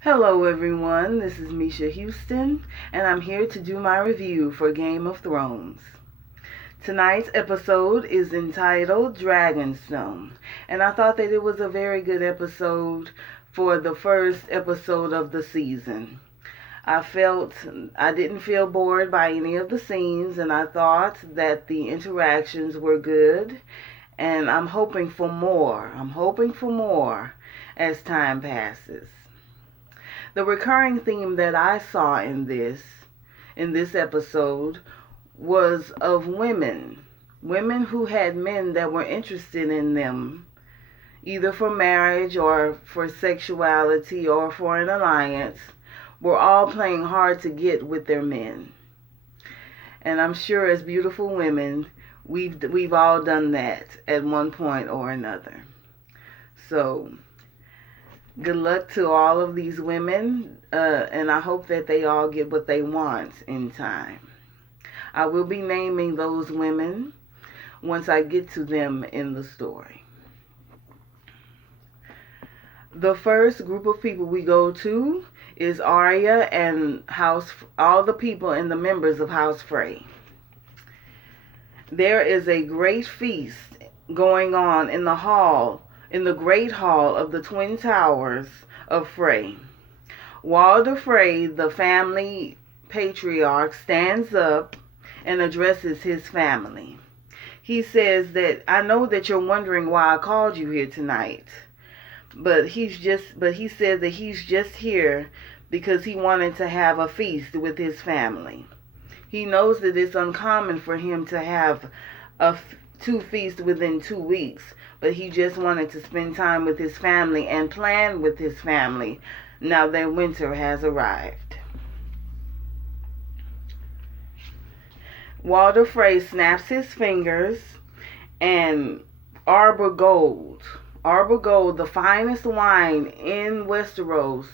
Hello everyone, this is Misha Houston, and I'm here to do my review for Game of Thrones. Tonight's episode is entitled Dragonstone, and I thought that it was a very good episode for the first episode of the season. I didn't feel bored by any of the scenes, and I thought that the interactions were good, and I'm hoping for more. I'm hoping for more as time passes. The recurring theme that I saw in this episode was of women who had men that were interested in them, either for marriage or for sexuality or for an alliance, were all playing hard to get with their men. And I'm sure as beautiful women, we've all done that at one point or another. So good luck to all of these women, and I hope that they all get what they want in time. I will be naming those women once I get to them in the story. The first group of people we go to is Arya and all the people and the members of House Frey. There is a great feast going on in the great hall of the Twin Towers of Frey. Walder Frey, the family patriarch, stands up and addresses his family. He says that, I know that you're wondering why I called you here tonight. But he said that he's just here because he wanted to have a feast with his family. He knows that it's uncommon for him to have two feasts within 2 weeks, but he just wanted to spend time with his family and plan with his family now that winter has arrived. Walder Frey snaps his fingers and Arbor Gold, the finest wine in Westeros,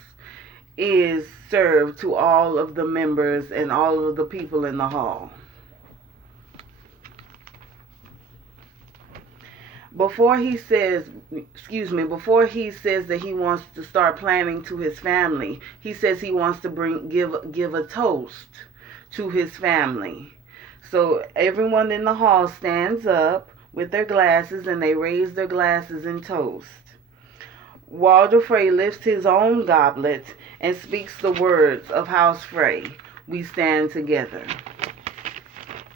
is served to all of the members and all of the people in the hall. Before he says that he wants to start planning to his family, he says he wants to give a toast to his family. So everyone in the hall stands up with their glasses and they raise their glasses in toast. Walder Frey lifts his own goblet and speaks the words of House Frey. We stand together.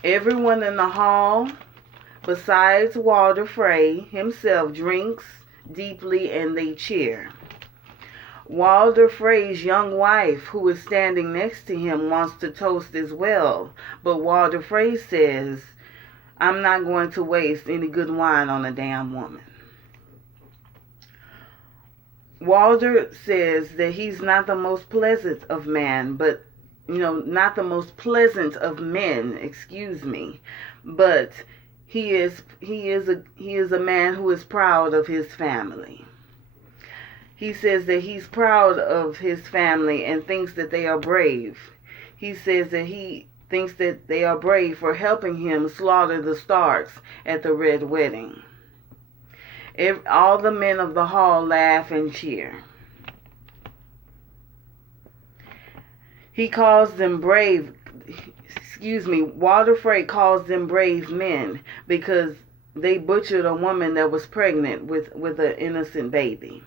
Everyone in the hall, besides Walder Frey himself, drinks deeply and they cheer. Walder Frey's young wife, who is standing next to him, wants to toast as well, but Walder Frey says, I'm not going to waste any good wine on a damn woman. Walder says that he's not the most pleasant of men, but not the most pleasant of men, but he is a man who is proud of his family. He says that he's proud of his family and thinks that they are brave. He says that he thinks that they are brave for helping him slaughter the Starks at the Red Wedding. All the men of the hall laugh and cheer. He calls them brave. Walder Frey calls them brave men because they butchered a woman that was pregnant with an innocent baby.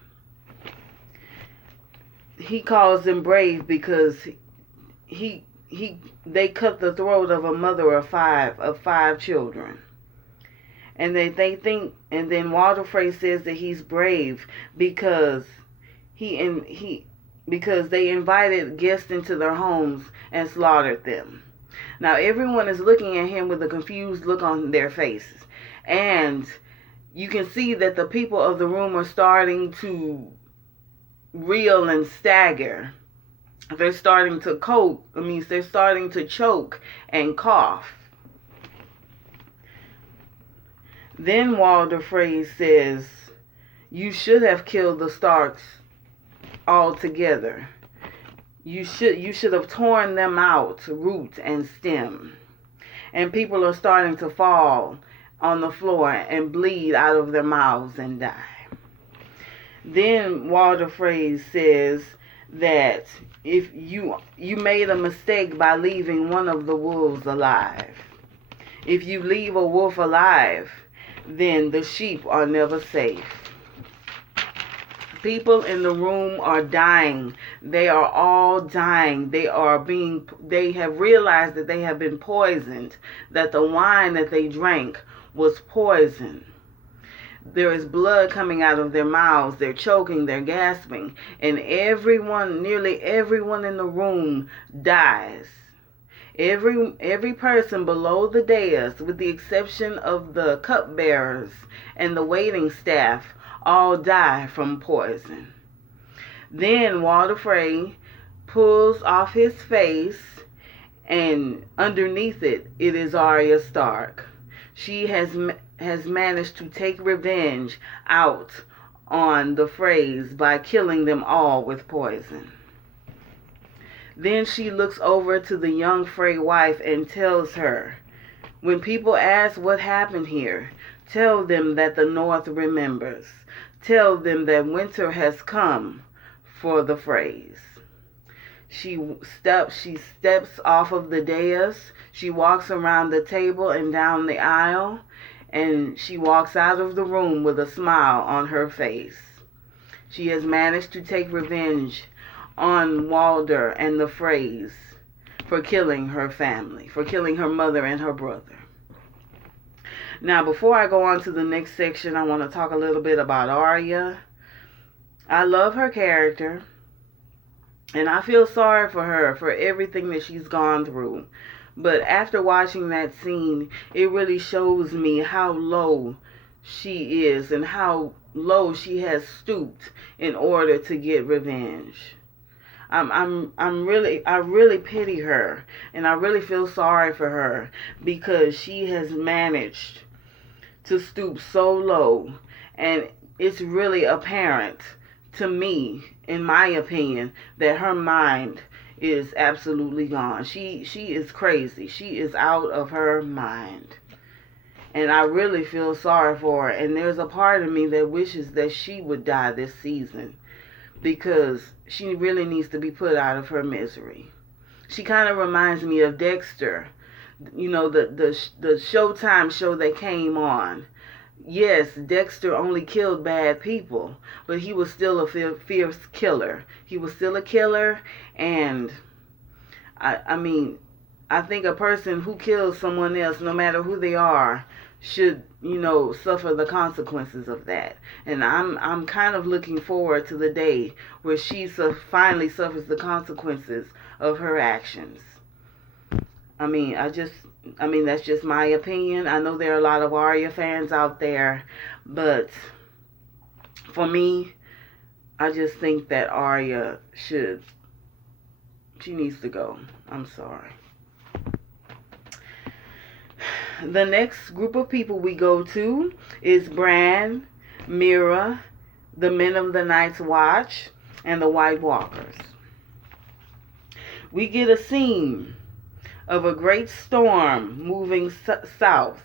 He calls them brave because they cut the throat of a mother of five children. And then Walder Frey says that he's brave because because they invited guests into their homes and slaughtered them. Now everyone is looking at him with a confused look on their faces. And you can see that the people of the room are starting to reel and stagger. They're starting to choke and cough. Then Walder Frey says, you should have killed the Starks altogether. You should have torn them out, root and stem. And people are starting to fall on the floor and bleed out of their mouths and die. Then Walder Frey says that if you made a mistake by leaving one of the wolves alive. If you leave a wolf alive, then the sheep are never safe. People in the room are dying. They are all dying. They have realized that they have been poisoned, that the wine that they drank was poison. There is blood coming out of their mouths. They're choking, they're gasping, and nearly everyone in the room dies. Every person below the dais, with the exception of the cupbearers and the waiting staff, all die from poison. Then Walder Frey pulls off his face, and underneath it is Arya Stark. She has managed to take revenge out on the Freys by killing them all with poison. Then she looks over to the young Frey wife and tells her, when people ask what happened here, tell them that the North remembers. Tell them that winter has come for the Freys. She steps off of the dais. She walks around the table and down the aisle, and she walks out of the room with a smile on her face. She has managed to take revenge on Walder and the Freys for killing her family, for killing her mother and her brother. Now, before I go on to the next section, I want to talk a little bit about Arya. I love her character, and I feel sorry for her for everything that she's gone through. But after watching that scene, it really shows me how low she is and how low she has stooped in order to get revenge. I really pity her, and I really feel sorry for her because she has managed to stoop so low, and it's really apparent to me, in my opinion, that her mind is absolutely gone. She is crazy. She is out of her mind. And I really feel sorry for her. And there's a part of me that wishes that she would die this season, because she really needs to be put out of her misery. She kind of reminds me of Dexter, you know, the Showtime show that came on. Yes, Dexter only killed bad people, but he was still a fierce killer. He was still a killer, and I mean, I think a person who kills someone else, no matter who they are, should, suffer the consequences of that. And I'm kind of looking forward to the day where she finally suffers the consequences of her actions. I mean, that's just my opinion. I know there are a lot of Arya fans out there, but for me, I just think that Arya she needs to go. I'm sorry. The next group of people we go to is Bran, Mira, the Men of the Night's Watch, and the White Walkers. We get a scene of a great storm moving south.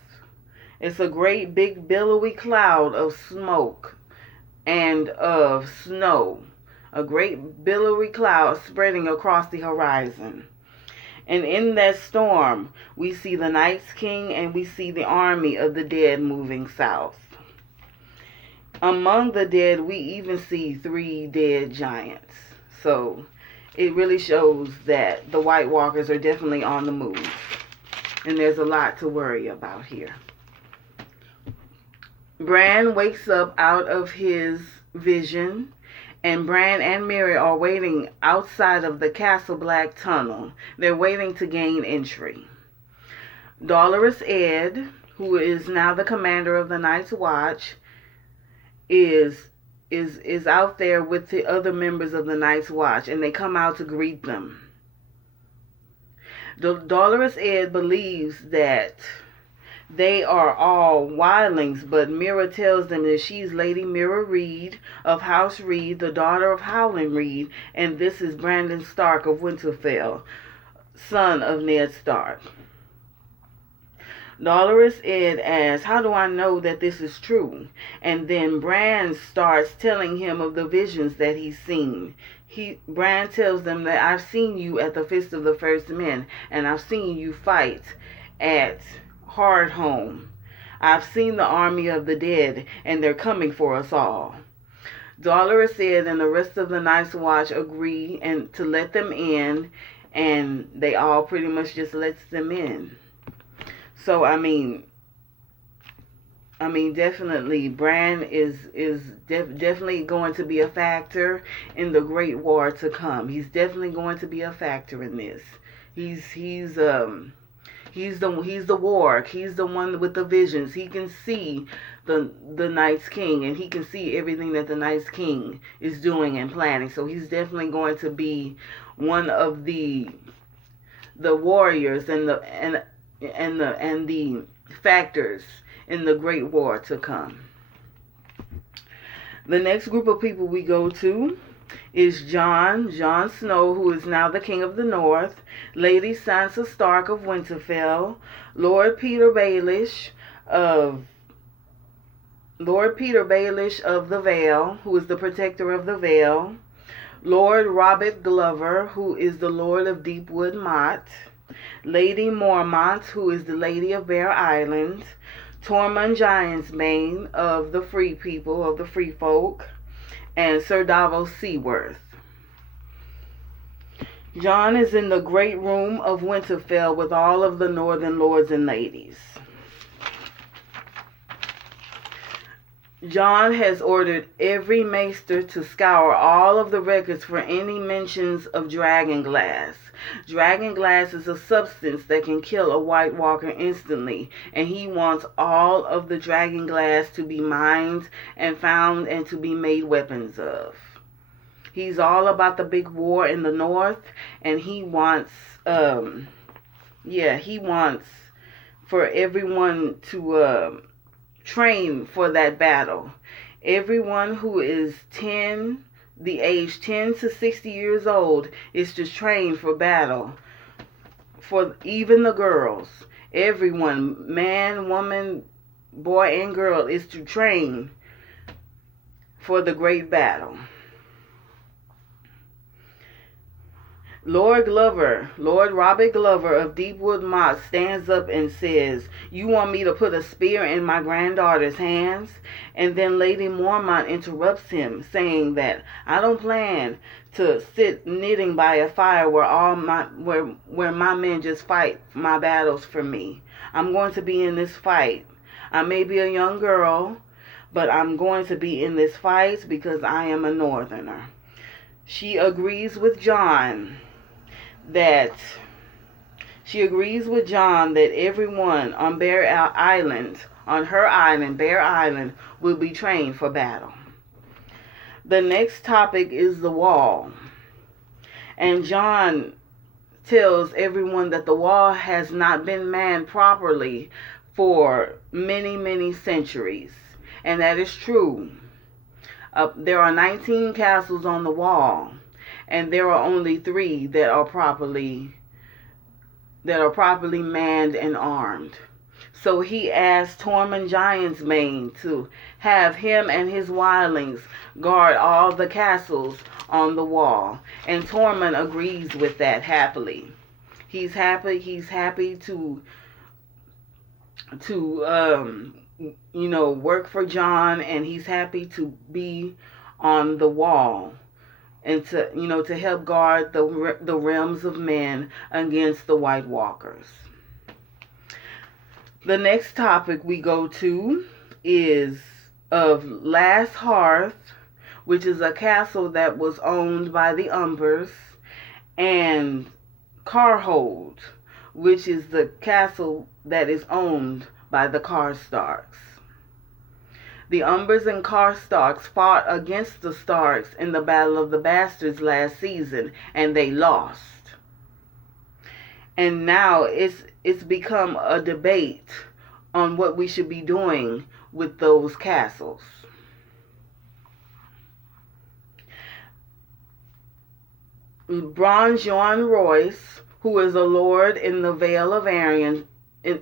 It's a great big billowy cloud of smoke and of snow. A great billowy cloud spreading across the horizon. And in that storm, we see the Night's King and we see the army of the dead moving south. Among the dead, we even see 3 dead giants. So it really shows that the White Walkers are definitely on the move. And there's a lot to worry about here. Bran wakes up out of his vision, and Bran and Miri are waiting outside of the Castle Black tunnel. They're waiting to gain entry. Dolorous Ed, who is now the commander of the Night's Watch, is out there with the other members of the Night's Watch, and they come out to greet them. Dolorous Ed believes that they are all wildlings, but Mira tells them that she's Lady Mira Reed of House Reed, the daughter of Howland Reed, and this is Brandon Stark of Winterfell, son of Ned Stark. Dolores Ed asks, how do I know that this is true? And then Bran starts telling him of the visions that he's seen. Bran tells them that I've seen you at the Fist of the First Men, and I've seen you fight at Hardhome. I've seen the army of the dead, and they're coming for us all. Dolores Ed and the rest of the Night's Watch agree and to let them in, and they all pretty much just lets them in. So definitely, Bran is definitely going to be a factor in the Great War to come. He's definitely going to be a factor in this. He's the warg. He's the one with the visions. He can see the Night's King, and he can see everything that the Night's King is doing and planning. So he's definitely going to be one of the warriors and the factors in the Great War to come. The next group of people we go to is Jon Snow, who is now the King of the North, Lady Sansa Stark of Winterfell, Lord Peter Baelish of the Vale, who is the protector of the Vale, Lord Robert Glover, who is the Lord of Deepwood Mott, Lady Mormont, who is the Lady of Bear Island, Tormund Giantsbane of the Free People, of the Free Folk, and Sir Davos Seaworth. Jon is in the great room of Winterfell with all of the northern lords and ladies. Jon has ordered every maester to scour all of the records for any mentions of dragonglass. Dragonglass is a substance that can kill a White Walker instantly, and he wants all of the dragonglass to be mined and found and to be made weapons of. He's all about the big war in the north, and he wants for everyone to train for that battle. Everyone who is the age 10 to 60 years old is to train for battle. For even the girls, everyone, man, woman, boy, and girl, is to train for the great battle. Lord Robert Glover of Deepwood Mott stands up and says, "You want me to put a spear in my granddaughter's hands?" And then Lady Mormont interrupts him, saying that I don't plan to sit knitting by a fire where my men just fight my battles for me. I'm going to be in this fight. I may be a young girl, but I'm going to be in this fight because I am a northerner. She agrees with Jon that everyone on Bear Island, will be trained for battle. The next topic is the wall. And Jon tells everyone that the wall has not been manned properly for many, many centuries. And that is true. There are 19 castles on the wall, and there are only 3 that are properly manned and armed. So he asked Tormund Giantsbane to have him and his wildlings guard all the castles on the wall, and Tormund agrees with that happily. He's happy to work for Jon, and he's happy to be on the wall and to help guard the realms of men against the White Walkers. The next topic we go to is of Last Hearth, which is a castle that was owned by the Umbers, and Carhold, which is the castle that is owned by the Karstarks. The Umbers and Karstarks fought against the Starks in the Battle of the Bastards last season, and they lost. And now it's become a debate on what we should be doing with those castles. Bronn Royce, who is a lord in the Vale of Arryn,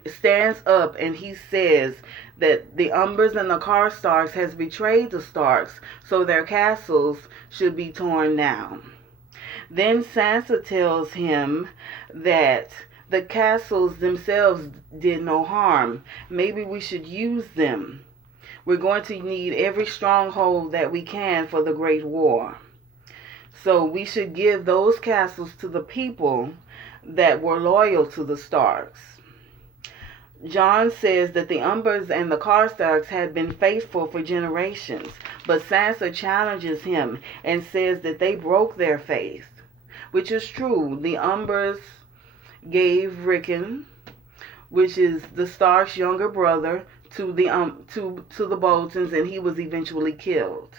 stands up and he says that the Umbers and the Karstarks has betrayed the Starks, so their castles should be torn down. Then Sansa tells him that the castles themselves did no harm. Maybe we should use them. We're going to need every stronghold that we can for the Great War. So we should give those castles to the people that were loyal to the Starks. Jon says that the Umbers and the Karstarks had been faithful for generations, but Sansa challenges him and says that they broke their faith, which is true. The Umbers gave Rickon, which is the Stark's younger brother, to the Boltons, and he was eventually killed.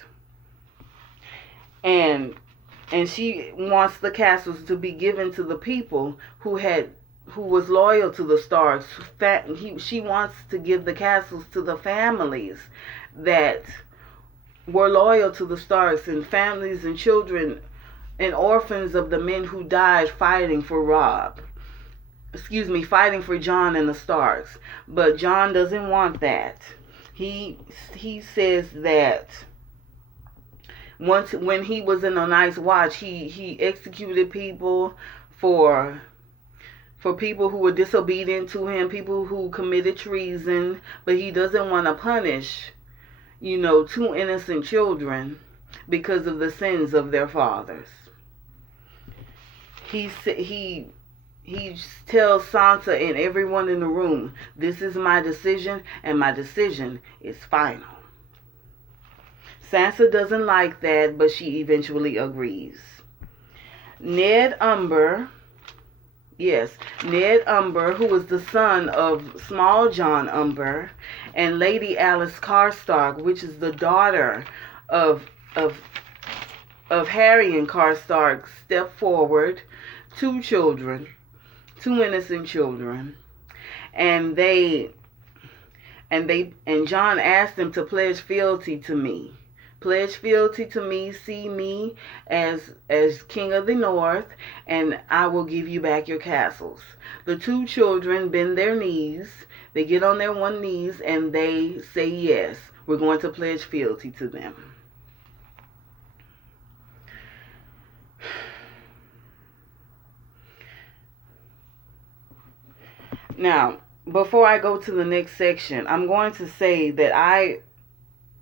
And she wants the castles to be given to the people who was loyal to the Starks. She wants to give the castles to the families that were loyal to the Starks, and families and children and orphans of the men who died fighting for fighting for Jon and the Starks. But Jon doesn't want that. He says that when he was in the Night's Watch, he executed people for people who were disobedient to him, people who committed treason, but he doesn't want to punish, two innocent children because of the sins of their fathers. He tells Sansa and everyone in the room, this is my decision, and my decision is final. Sansa doesn't like that, but she eventually agrees. Ned Umber, who was the son of Small John Umber, and Lady Alice Karstark, which is the daughter of Harry and Karstark, stepped forward. Two innocent children, and Jon asked them to pledge fealty to me. Pledge fealty to me, see me as King of the North, and I will give you back your castles. The two children bend their knees, they get on their one knees, and they say yes, we're going to pledge fealty to them. Now, before I go to the next section, I'm going to say that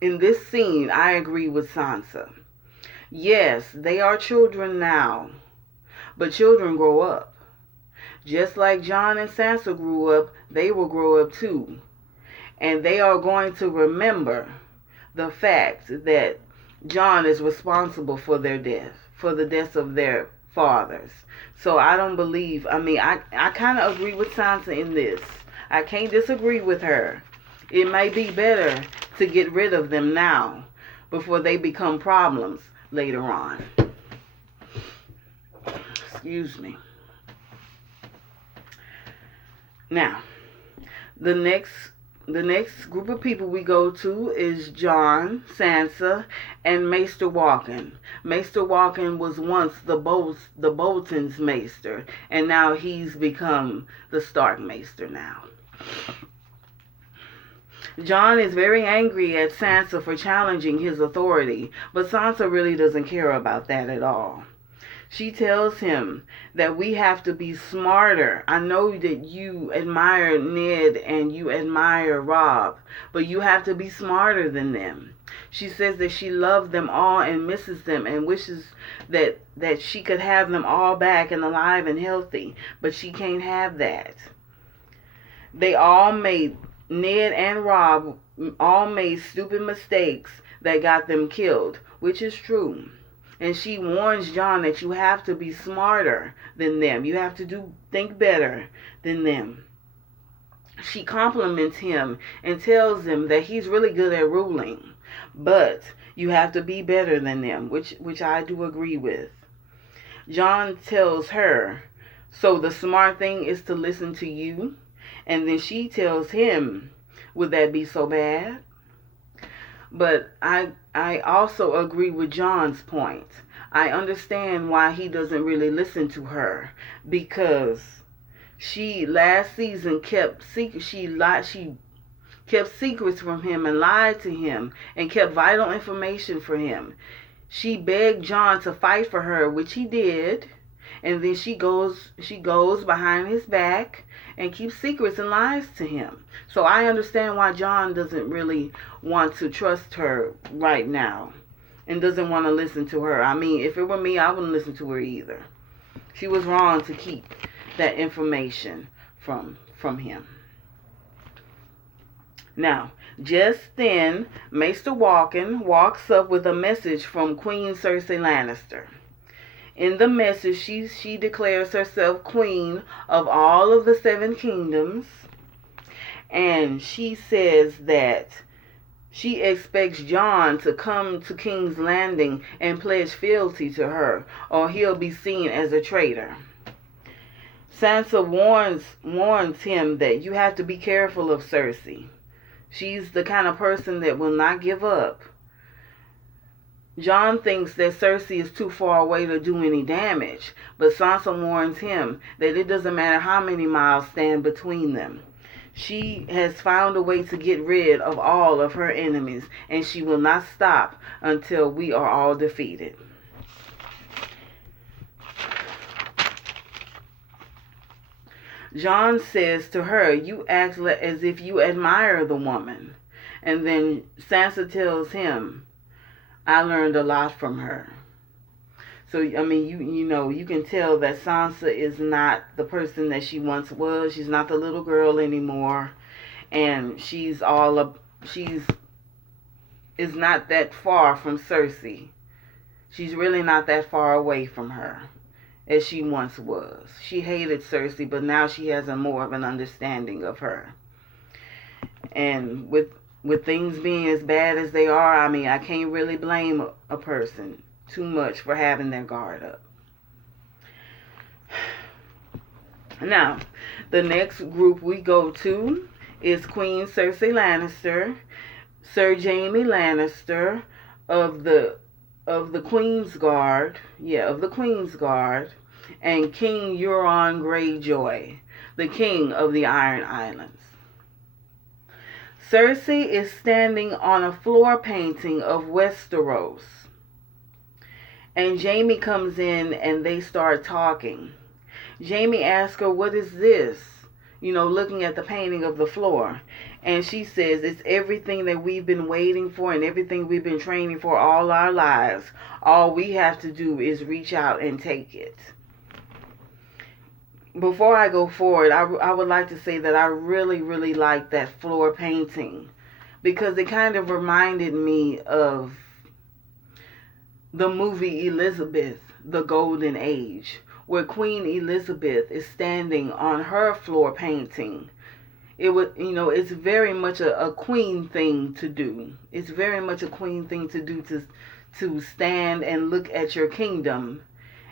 in this scene, I agree with Sansa. Yes, they are children now, but children grow up. Just like Jon and Sansa grew up, they will grow up too. And they are going to remember the fact that Jon is responsible for their death, for the deaths of their fathers. So I don't believe, I kind of agree with Sansa in this. I can't disagree with her. It may be better to get rid of them now before they become problems later on. Excuse me. Now, the next group of people we go to is Jon, Sansa, and Maester Walken. Maester Walken was once the Bolton's Maester, and now he's become the Stark Maester now. Jon is very angry at Sansa for challenging his authority, but Sansa really doesn't care about that at all. She tells him that we have to be smarter. I know that you admire Ned and you admire Robb, but you have to be smarter than them. She says that she loves them all and misses them and wishes that she could have them all back and alive and healthy, but she can't have that. Ned and Robb all made stupid mistakes that got them killed, which is true. And she warns Jon that you have to be smarter than them. You have to think better than them. She compliments him and tells him that he's really good at ruling, but you have to be better than them, which I do agree with. Jon tells her, so the smart thing is to listen to you? And then she tells him, would that be so bad? But I also agree with Jon's point. I understand why he doesn't really listen to her, because She last season kept secret. She kept secrets from him and lied to him and kept vital information for him. She begged Jon to fight for her, which he did, and then she goes behind his back and keeps secrets and lies to him. So I understand why Jon doesn't really want to trust her right now and doesn't want to listen to her. I mean, if it were me, I wouldn't listen to her either. She was wrong to keep that information from him. Now, just then, Maester Walken walks up with a message from Queen Cersei Lannister. In the message, she declares herself queen of all of the Seven Kingdoms, and she says that she expects Jon to come to King's Landing and pledge fealty to her, or he'll be seen as a traitor. Sansa warns him that you have to be careful of Cersei. She's the kind of person that will not give up. Jon thinks that Cersei is too far away to do any damage, but Sansa warns him that it doesn't matter how many miles stand between them. She has found a way to get rid of all of her enemies, and she will not stop until we are all defeated. Jon says to her, you act as if you admire the woman. And then Sansa tells him, I learned a lot from her. So, I mean, you can tell that Sansa is not the person that she once was. She's not the little girl anymore. And is not that far from Cersei. She's really not that far away from her as she once was. She hated Cersei, but now she has more of an understanding of her. And with things being as bad as they are, I mean, I can't really blame a person too much for having their guard up. Now, the next group we go to is Queen Cersei Lannister, Sir Jaime Lannister of the Queen's Guard, and King Euron Greyjoy, the king of the Iron Islands. Cersei is standing on a floor painting of Westeros, and Jaime comes in and they start talking. Jaime asks her, what is this? Looking at the painting of the floor. And she says, it's everything that we've been waiting for and everything we've been training for all our lives. All we have to do is reach out and take it. Before I go forward, I would like to say that I really, really like that floor painting, because it kind of reminded me of the movie Elizabeth, The Golden Age, where Queen Elizabeth is standing on her floor painting. It's very much a queen thing to do. It's very much a queen thing to do, to stand and look at your kingdom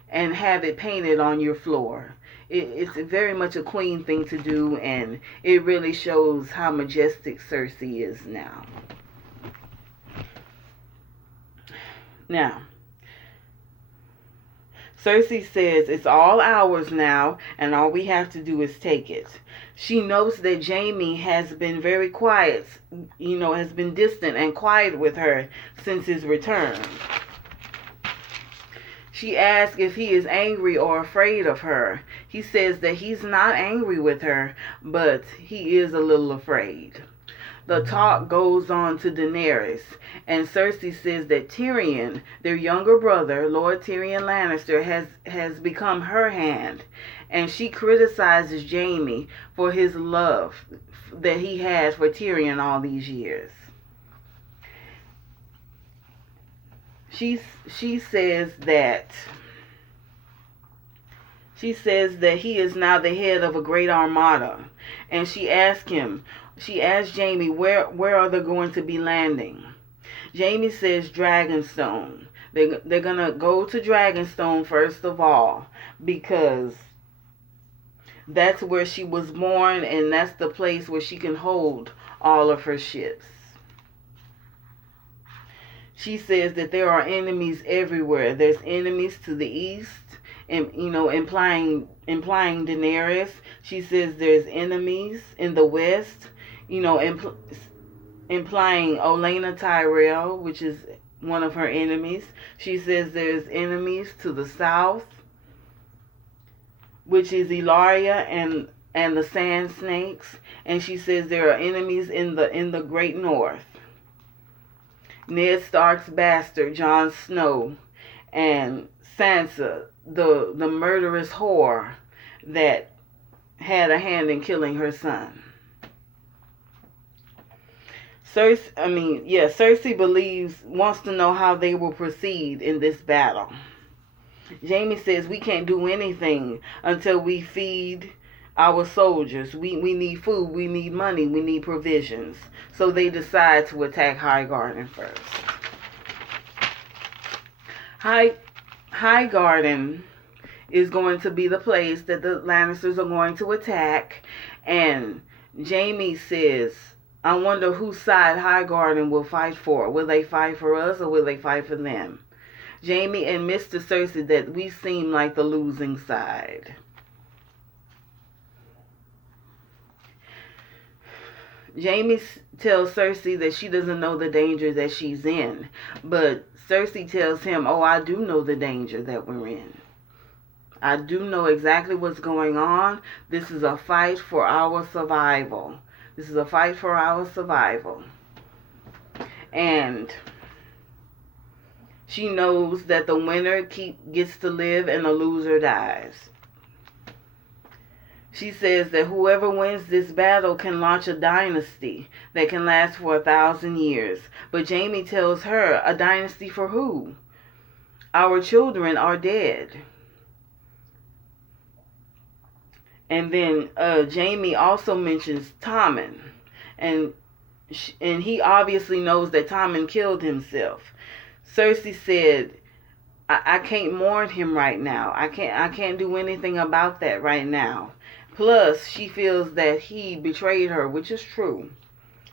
and have it painted on your floor. It's very much a queen thing to do, and it really shows how majestic Cersei is now. Now, Cersei says it's all ours now, and all we have to do is take it. She notes that Jaime has been very quiet, has been distant and quiet with her since his return. She asks if he is angry or afraid of her. He says that he's not angry with her, but he is a little afraid. The talk goes on to Daenerys, and Cersei says that Tyrion, their younger brother, Lord Tyrion Lannister, has become her hand, and she criticizes Jaime for his love that he had for Tyrion all these years. She says that he is now the head of a great armada, and she asked Jaime where are they going to be landing. Jaime says Dragonstone. They're gonna go to Dragonstone first of all, because that's where she was born, and that's the place where she can hold all of her ships. She says that there are enemies everywhere. There's enemies to the east, implying Daenerys. She says there's enemies in the west, implying Olenna Tyrell, which is one of her enemies. She says there's enemies to the south, which is Ilaria and the Sand Snakes, and she says there are enemies in the Great North. Ned Stark's bastard, Jon Snow, and Sansa, the murderous whore that had a hand in killing her son. Cersei wants to know how they will proceed in this battle. Jaime says we can't do anything until we feed our soldiers. We need food, we need money, we need provisions. So they decide to attack Highgarden first. Highgarden is going to be the place that the Lannisters are going to attack, and Jaime says, I wonder whose side Highgarden will fight for. Will they fight for us or will they fight for them? Jaime admits to Cersei that we seem like the losing side. Jaime tells Cersei that she doesn't know the danger that she's in, but Cersei tells him, oh, I do know the danger that we're in. I do know exactly what's going on. This is a fight for our survival. This is a fight for our survival. And she knows that the winner gets to live and the loser dies. She says that whoever wins this battle can launch a dynasty that can last for 1,000 years. But Jaime tells her, a dynasty for who? Our children are dead. And then Jaime also mentions Tommen. And he obviously knows that Tommen killed himself. Cersei said, I can't mourn him right now. I can't do anything about that right now. Plus, she feels that he betrayed her, which is true.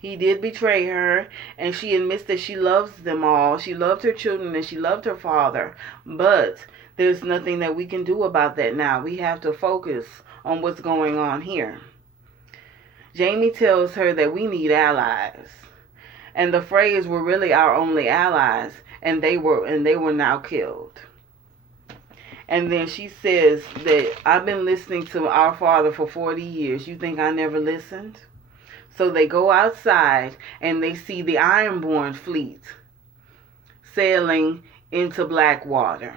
He did betray her, and she admits that she loves them all. She loved her children and she loved her father. But there's nothing that we can do about that now. We have to focus on what's going on here. Jaime tells her that we need allies. And the Freys were really our only allies, and they were now killed. And then she says that I've been listening to our father for 40 years. You think I never listened? So they go outside and they see the Ironborn fleet sailing into Blackwater.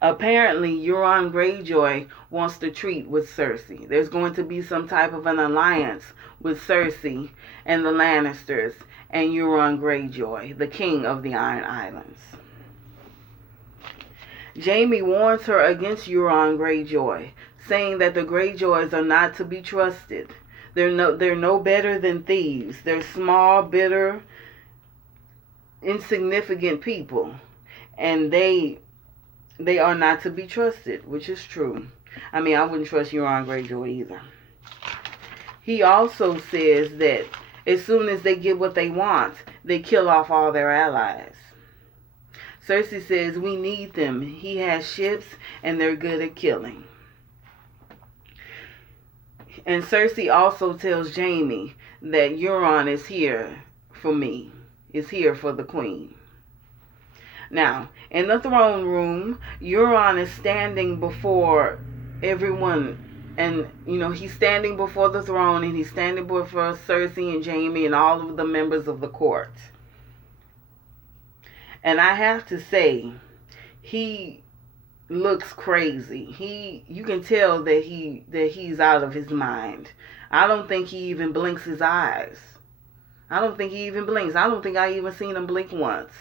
Apparently, Euron Greyjoy wants to treat with Cersei. There's going to be some type of an alliance with Cersei and the Lannisters and Euron Greyjoy, the king of the Iron Islands. Jaime warns her against Euron Greyjoy, saying that the Greyjoys are not to be trusted. They're no better than thieves. They're small, bitter, insignificant people, and they are not to be trusted, which is true. I mean, I wouldn't trust Euron Greyjoy either. He also says that as soon as they get what they want, they kill off all their allies. Cersei says we need them. He has ships and they're good at killing. And Cersei also tells Jaime that Euron is here for me, is here for the queen. Now, in the throne room, Euron is standing before everyone, and he's standing before the throne, and he's standing before Cersei and Jaime and all of the members of the court. And I have to say, he looks crazy. You can tell that he's out of his mind. I don't think he even blinks his eyes. I don't think he even blinks. I don't think I even seen him blink once.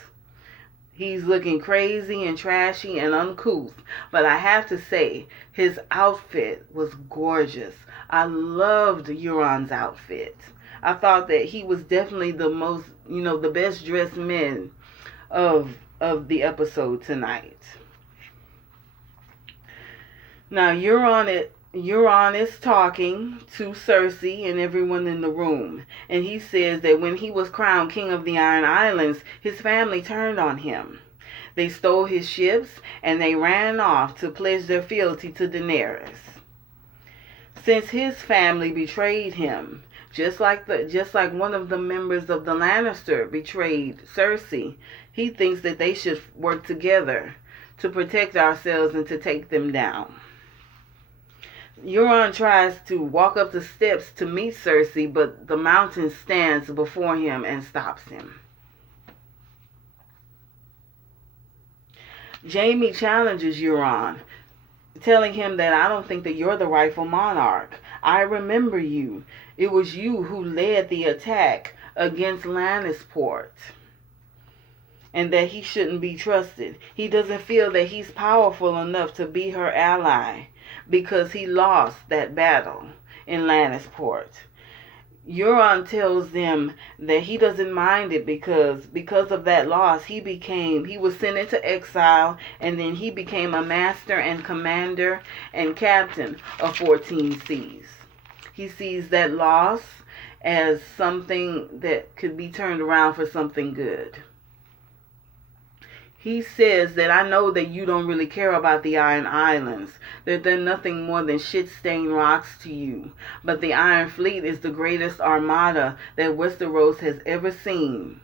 He's looking crazy and trashy and uncouth. But I have to say, his outfit was gorgeous. I loved Euron's outfit. I thought that he was definitely the most, the best dressed man of the episode tonight. Now, Euron is talking to Cersei and everyone in the room. And he says that when he was crowned king of the Iron Islands, his family turned on him. They stole his ships, and they ran off to pledge their fealty to Daenerys. Since his family betrayed him, just like one of the members of the Lannister betrayed Cersei, he thinks that they should work together to protect ourselves and to take them down. Euron tries to walk up the steps to meet Cersei, but the mountain stands before him and stops him. Jaime challenges Euron, telling him that I don't think that you're the rightful monarch. I remember you. It was you who led the attack against Lannisport, and that he shouldn't be trusted. He doesn't feel that he's powerful enough to be her ally because he lost that battle in Lannisport. Euron tells them that he doesn't mind it because of that loss, he was sent into exile, and then he became a master and commander and captain of 14 seas. He sees that loss as something that could be turned around for something good. He says that I know that you don't really care about the Iron Islands, that they're nothing more than shit-stained rocks to you. But the Iron Fleet is the greatest armada that Westeros has ever seen.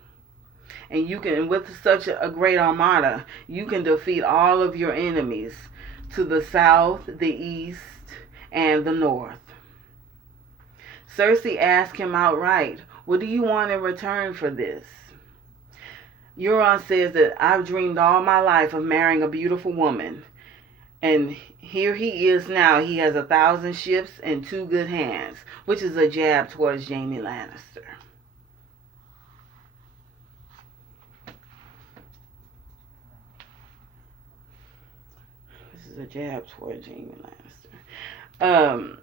And with such a great armada, you can defeat all of your enemies to the south, the east, and the north. Cersei asked him outright, what do you want in return for this? Euron says that I've dreamed all my life of marrying a beautiful woman. And here he is now. He has 1,000 ships and 2 good hands, which is a jab towards Jaime Lannister. This is a jab towards Jaime Lannister.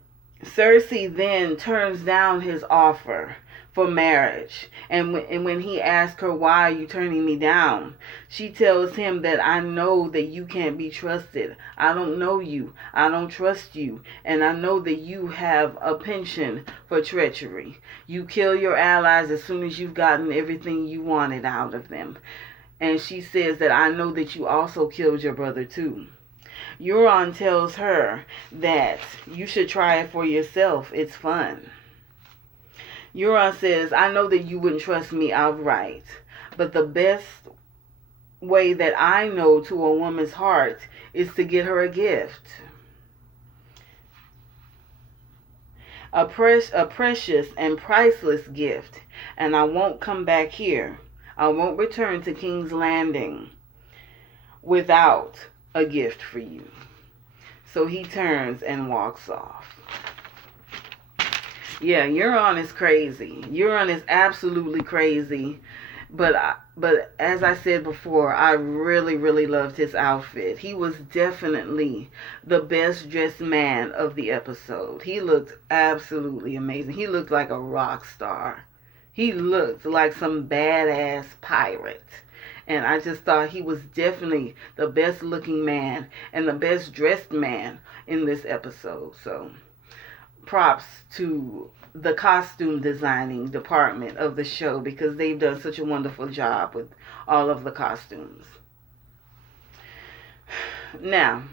Cersei then turns down his offer for marriage, and when he asks her, why are you turning me down, she tells him that I know that you can't be trusted. I don't know you, I don't trust you, and I know that you have a penchant for treachery. You kill your allies as soon as you've gotten everything you wanted out of them. And she says that I know that you also killed your brother too. Euron tells her that you should try it for yourself. It's fun. Euron says, I know that you wouldn't trust me outright, but the best way that I know to a woman's heart is to get her a gift. A precious and priceless gift, and I won't come back here. I won't return to King's Landing without a gift for you. So he turns and walks off. Yeah, Euron is crazy. Euron is absolutely crazy. But as I said before, I really, really loved his outfit. He was definitely the best dressed man of the episode. He looked absolutely amazing. He looked like a rock star. He looked like some badass pirate. And I just thought he was definitely the best looking man and the best dressed man in this episode. So props to the costume designing department of the show, because they've done such a wonderful job with all of the costumes. Now,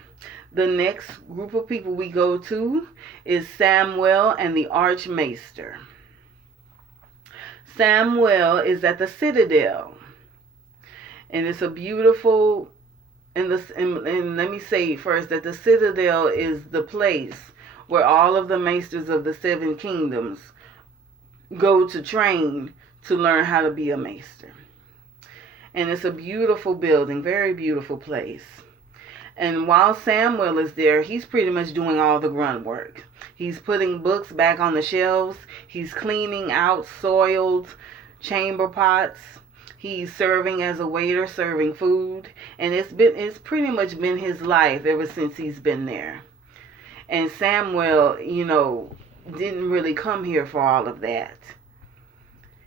the next group of people we go to is Samwell and the Archmaester. Samwell is at the Citadel, and it's a beautiful, and let me say first that the Citadel is the place where all of the maesters of the 7 kingdoms go to train to learn how to be a maester. And it's a beautiful building, very beautiful place. And while Samwell is there, he's pretty much doing all the grunt work. He's putting books back on the shelves. He's cleaning out soiled chamber pots. He's serving as a waiter, serving food. And it's pretty much been his life ever since he's been there. And Samwell, didn't really come here for all of that.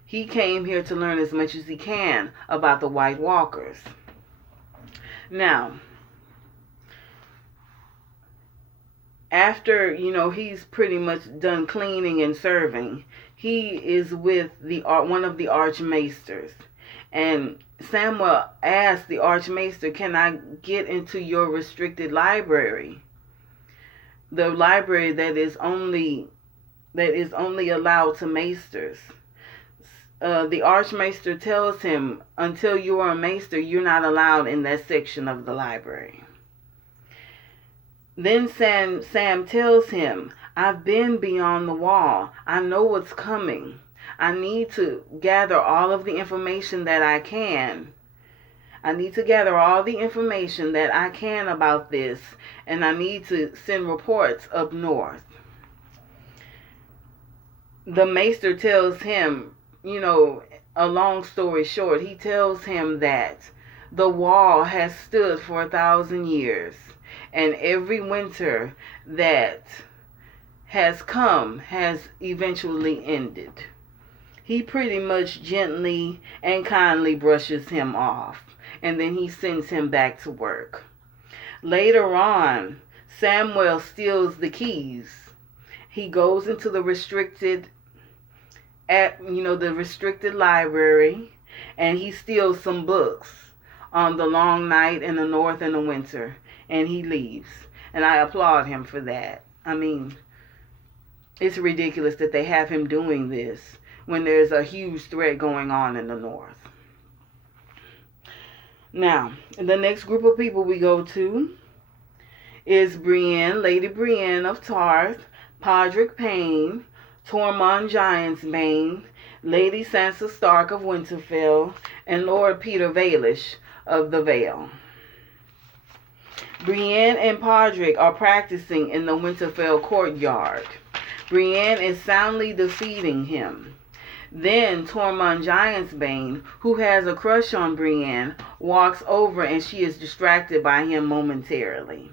He came here to learn as much as he can about the White Walkers. Now, after, he's pretty much done cleaning and serving, he is with one of the Archmaesters. And Samuel asked the Archmaester, can I get into your restricted library? The library that is only allowed to maesters. The Archmaester tells him, until you are a maester, you're not allowed in that section of the library. Then Sam tells him, I've been beyond the wall. I know what's coming. I need to gather all of the information that I can. I need to gather all the information that I can about this, and I need to send reports up north. The maester tells him, a long story short, he tells him that the wall has stood for 1,000 years, and every winter that has come has eventually ended. He pretty much gently and kindly brushes him off, and then he sends him back to work. Later on, Samuel steals the keys. He goes into the restricted library, and he steals some books on the long night in the north and the winter, and he leaves. And I applaud him for that. I mean, it's ridiculous that they have him doing this when there's a huge threat going on in the north. Now, the next group of people we go to is Brienne, Lady Brienne of Tarth, Podrick Payne, Tormund Giantsbane, Lady Sansa Stark of Winterfell, and Lord Peter Baelish of the Vale. Brienne and Podrick are practicing in the Winterfell courtyard. Brienne is soundly defeating him. Then Tormund Giantsbane, who has a crush on Brienne, walks over and she is distracted by him momentarily.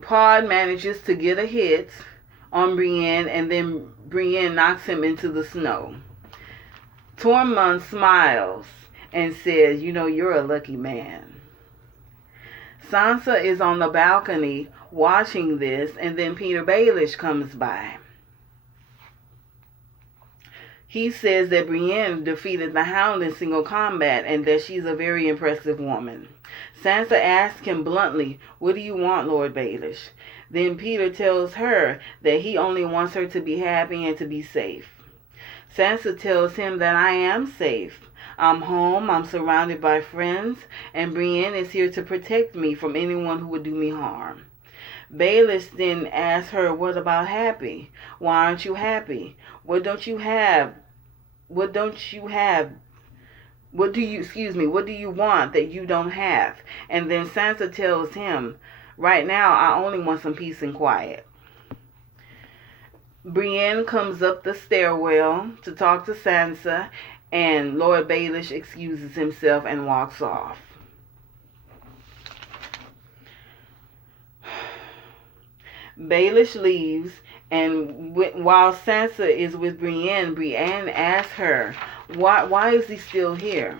Pod manages to get a hit on Brienne, and then Brienne knocks him into the snow. Tormund smiles and says, you're a lucky man. Sansa is on the balcony watching this, and then Peter Baelish comes by. He says that Brienne defeated the Hound in single combat and that she's a very impressive woman. Sansa asks him bluntly, what do you want, Lord Baelish? Then Peter tells her that he only wants her to be happy and to be safe. Sansa tells him that I am safe. I'm home, I'm surrounded by friends, and Brienne is here to protect me from anyone who would do me harm. Baelish then asks her, what about happy? Why aren't you happy? What do you want that you don't have? And then Sansa tells him, right now I only want some peace and quiet. Brienne comes up the stairwell to talk to Sansa, and Lord Baelish excuses himself and walks off. Baelish leaves, and while Sansa is with Brienne asks her, why is he still here?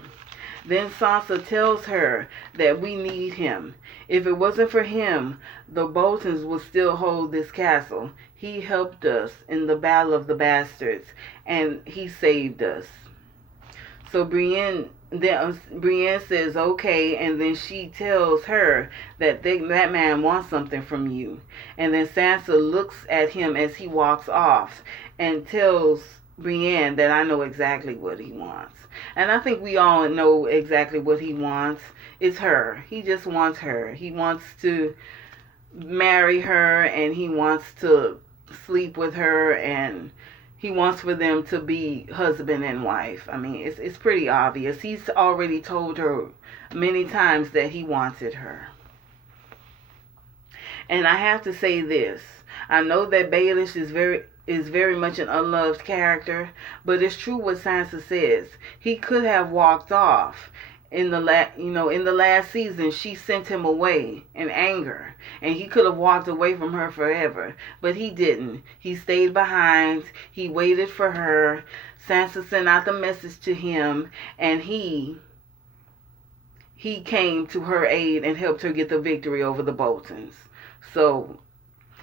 Then Sansa tells her that we need him. If it wasn't for him, the Boltons would still hold this castle. He helped us in the Battle of the Bastards, and he saved us. So Brienne says, okay, and then she tells her that that man wants something from you. And then Sansa looks at him as he walks off and tells Brienne that I know exactly what he wants. And I think we all know exactly what he wants. It's her. He just wants her. He wants to marry her, and he wants to sleep with her, and he wants for them to be husband and wife. I mean, it's pretty obvious. He's already told her many times that he wanted her. And I have to say this. I know that Baelish is very much an unloved character, but it's true what Sansa says. He could have walked off. In the last season, she sent him away in anger, and he could have walked away from her forever, but he didn't. He stayed behind. He waited for her. Sansa sent out the message to him, and he came to her aid and helped her get the victory over the Boltons. So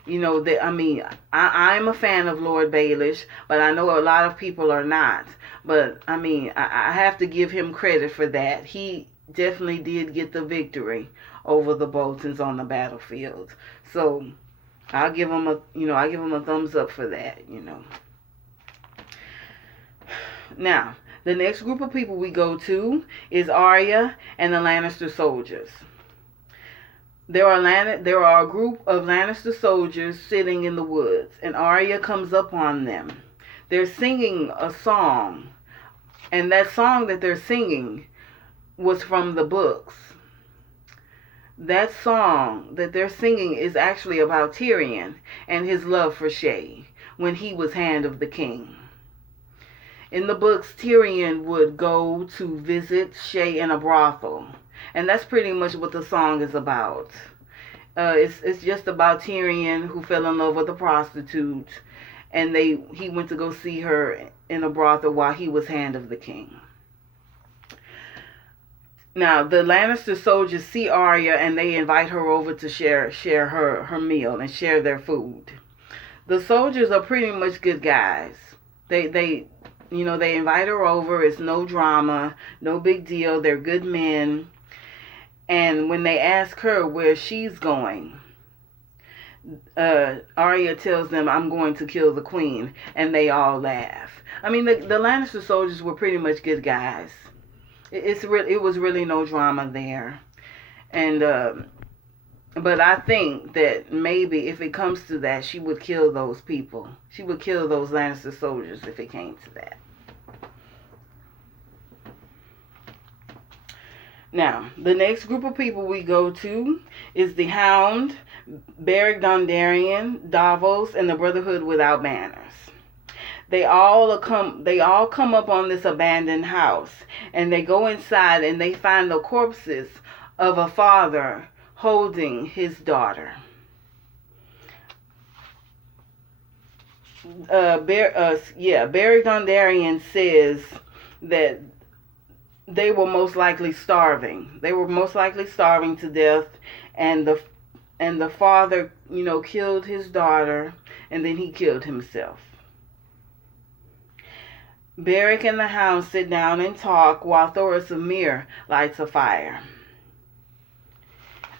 that I'm a fan of Lord Baelish, but I know a lot of people are not. But I have to give him credit for that. He definitely did get the victory over the Boltons on the battlefield. So I'll give him a thumbs up for that. Now, the next group of people we go to is Arya and the Lannister soldiers. There are a group of Lannister soldiers sitting in the woods, and Arya comes up on them. They're singing a song, and that song that they're singing was from the books. That song that they're singing is actually about Tyrion and his love for Shae when he was Hand of the King. In the books, Tyrion would go to visit Shae in a brothel. And that's pretty much what the song is about. It's just about Tyrion who fell in love with a prostitute. And he went to go see her in a brothel while he was Hand of the King. Now, the Lannister soldiers see Arya and they invite her over to share her meal and share their food. The soldiers are pretty much good guys. They invite her over. It's no drama, no big deal. They're good men. And when they ask her where she's going, Arya tells them, "I'm going to kill the queen," and they all laugh. The Lannister soldiers were pretty much good guys. It was really no drama there, and but I think that maybe if it comes to that, she would kill those people. She would kill those Lannister soldiers if it came to that. Now, the next group of people we go to is the Hound, Beric Dondarrion, Davos, and the Brotherhood Without Banners. They all come up on this abandoned house, and they go inside and they find the corpses of a father holding his daughter. Beric Dondarrion says that they were most likely starving. They were most likely starving to death, and the father, killed his daughter, and then he killed himself. Beric and the Hound sit down and talk while Thoros of Myr lights a fire.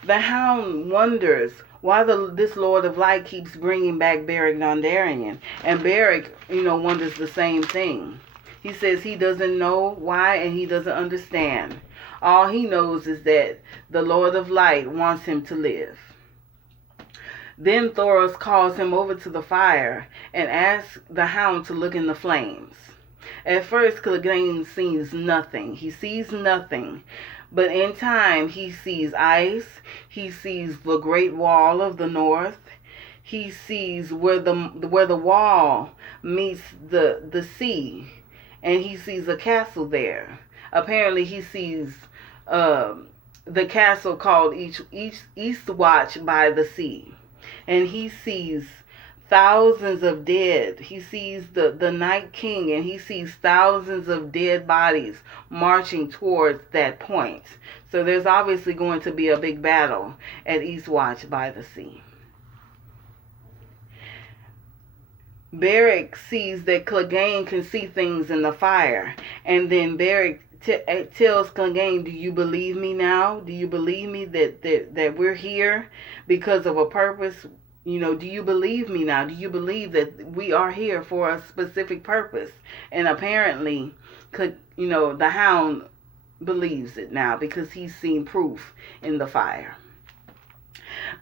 The Hound wonders why this Lord of Light keeps bringing back Beric Dondarrion, and Beric, wonders the same thing. He says he doesn't know why and he doesn't understand. All he knows is that the Lord of Light wants him to live. Then Thoros calls him over to the fire and asks the Hound to look in the flames. At first, Clegane sees nothing. He sees nothing. But in time, he sees ice. He sees the Great Wall of the North. He sees where the wall meets the sea. And he sees a castle there. Apparently, he sees the castle called Eastwatch by the Sea. And he sees thousands of dead. He sees the Night King, and he sees thousands of dead bodies marching towards that point. So there's obviously going to be a big battle at Eastwatch by the Sea. Beric sees that Clegane can see things in the fire, and then Beric tells Clegane, "Do you believe me now? Do you believe me that we're here because of a purpose? Do you believe me now? Do you believe that we are here for a specific purpose?" And apparently, the Hound believes it now because he's seen proof in the fire.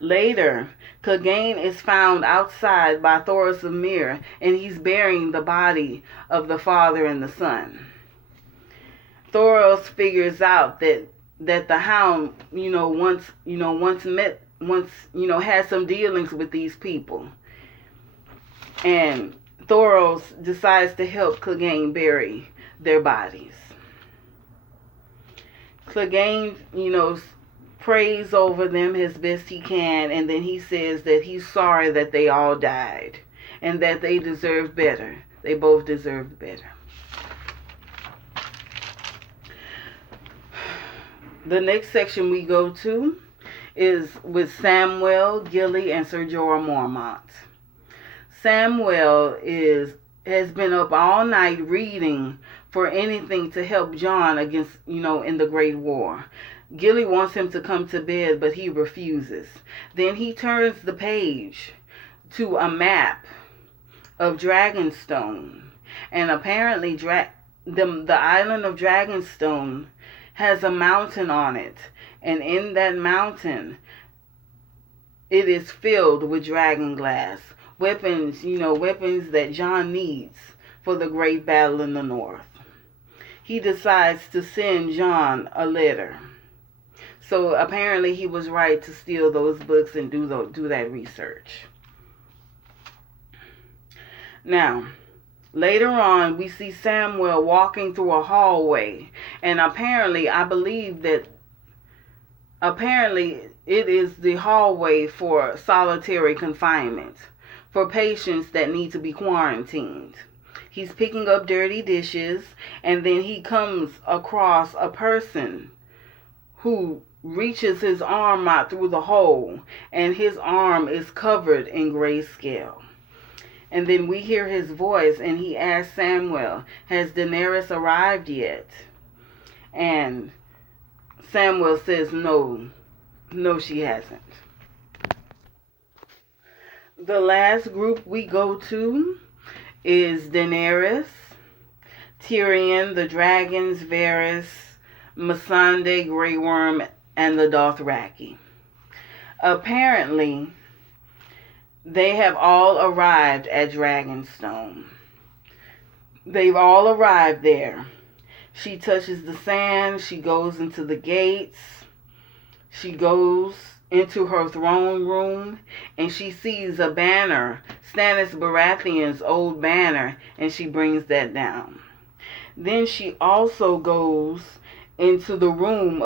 Later, Clegane is found outside by Thoros of Myr, and he's burying the body of the father and the son. Thoros figures out that the Hound, had some dealings with these people. And Thoros decides to help Clegane bury their bodies. Clegane, prays over them as best he can, and then he says that he's sorry that they all died and that they deserve better. They both deserve better. The next section we go to is with Samuel, Gilly, and Sir Jorah Mormont. Samuel has been up all night reading for anything to help Jon against, in the Great War. Gilly wants him to come to bed, but he refuses. Then he turns the page to a map of Dragonstone. And apparently the island of Dragonstone has a mountain on it. And in that mountain, it is filled with dragon glass. Weapons, weapons that Jon needs for the great battle in the north. He decides to send Jon a letter. So apparently he was right to steal those books and do that research. Now, later on, we see Samuel walking through a hallway. And apparently it is the hallway for solitary confinement, for patients that need to be quarantined. He's picking up dirty dishes, and then he comes across a person who reaches his arm out through the hole, and his arm is covered in grayscale. And then we hear his voice, and he asks Samuel, has Daenerys arrived yet? And Samuel says, no, she hasn't. The last group we go to is Daenerys, Tyrion, the dragons, Varys, Missandei, Grey Worm, and the Dothraki. Apparently, they have all arrived at Dragonstone. They've all arrived there. She touches the sand. She goes into the gates. She goes into her throne room, and she sees a banner, Stannis Baratheon's old banner, and she brings that down. Then she also goes into the room